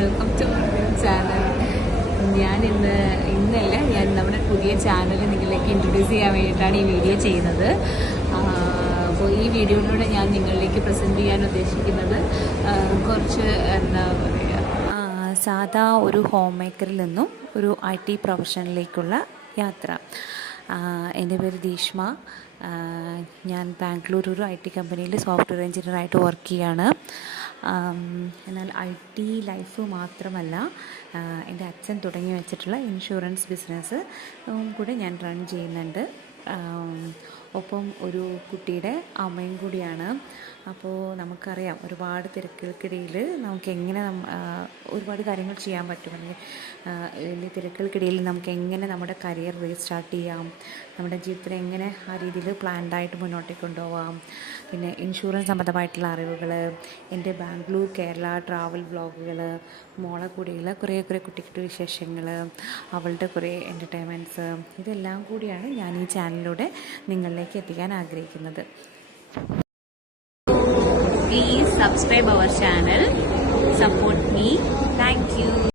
Welcome to channel. ഇന്നല്ല ഞാൻ നമ്മുടെ പുതിയ ചാനൽ നിങ്ങളിലേക്ക് ഇൻട്രൊഡ്യൂസ് ചെയ്യാൻ വേണ്ടിയിട്ടാണ് ഈ വീഡിയോ ചെയ്യുന്നത്. അപ്പോൾ ഈ വീഡിയോയിലൂടെ ഞാൻ നിങ്ങളിലേക്ക് പ്രസൻറ്റ് ചെയ്യാൻ ഉദ്ദേശിക്കുന്നത് കുറച്ച് എന്താ പറയുക, സാധാ ഒരു ഹോം മേക്കറിൽ നിന്നും ഒരു IT പ്രൊഫഷനിലേക്കുള്ള യാത്ര. എൻ്റെ പേര് ദീഷ്മ. ഞാൻ ബാംഗ്ലൂർ ഒരു IT കമ്പനിയിൽ സോഫ്റ്റ്വെയർ എഞ്ചിനീയറായിട്ട് വർക്ക് ചെയ്യാണ്. എന്നാൽ IT ലൈഫ് മാത്രമല്ല, എൻ്റെ അച്ഛൻ തുടങ്ങി വെച്ചിട്ടുള്ള ഇൻഷുറൻസ് ബിസിനസ് കൂടെ ഞാൻ റൺ ചെയ്യുന്നുണ്ട്. ഒപ്പം ഒരു കുട്ടിയുടെ അമ്മയും കൂടിയാണ്. അപ്പോൾ നമുക്കറിയാം, ഒരുപാട് തിരക്കുകൾക്കിടയിൽ നമുക്ക് എങ്ങനെ ഒരുപാട് കാര്യങ്ങൾ ചെയ്യാൻ പറ്റും. അല്ലെങ്കിൽ തിരക്കുകൾക്കിടയിൽ നമുക്ക് എങ്ങനെ നമ്മുടെ കരിയർ റീസ്റ്റാർട്ട് ചെയ്യാം, നമ്മുടെ ജീവിതത്തിൽ എങ്ങനെ ആ രീതിയിൽ പ്ലാൻഡായിട്ട് മുന്നോട്ടേക്ക് കൊണ്ടുപോകാം. പിന്നെ ഇൻഷുറൻസ് സംബന്ധമായിട്ടുള്ള അറിവുകൾ, എൻ്റെ ബാംഗ്ലൂർ കേരള ട്രാവൽ വ്ളോഗുകൾ, മോളെ കൂടിയുള്ള കുറേ കുട്ടി വിശേഷങ്ങൾ, അവളുടെ കുറേ എൻ്റർടൈൻമെൻറ്റ്സ്, ഇതെല്ലാം കൂടിയാണ് ഞാൻ ഈ ചാനലിലൂടെ നിങ്ങളിലേക്ക് എത്തിക്കാൻ ആഗ്രഹിക്കുന്നത്. Please subscribe our channel, support me. Thank you.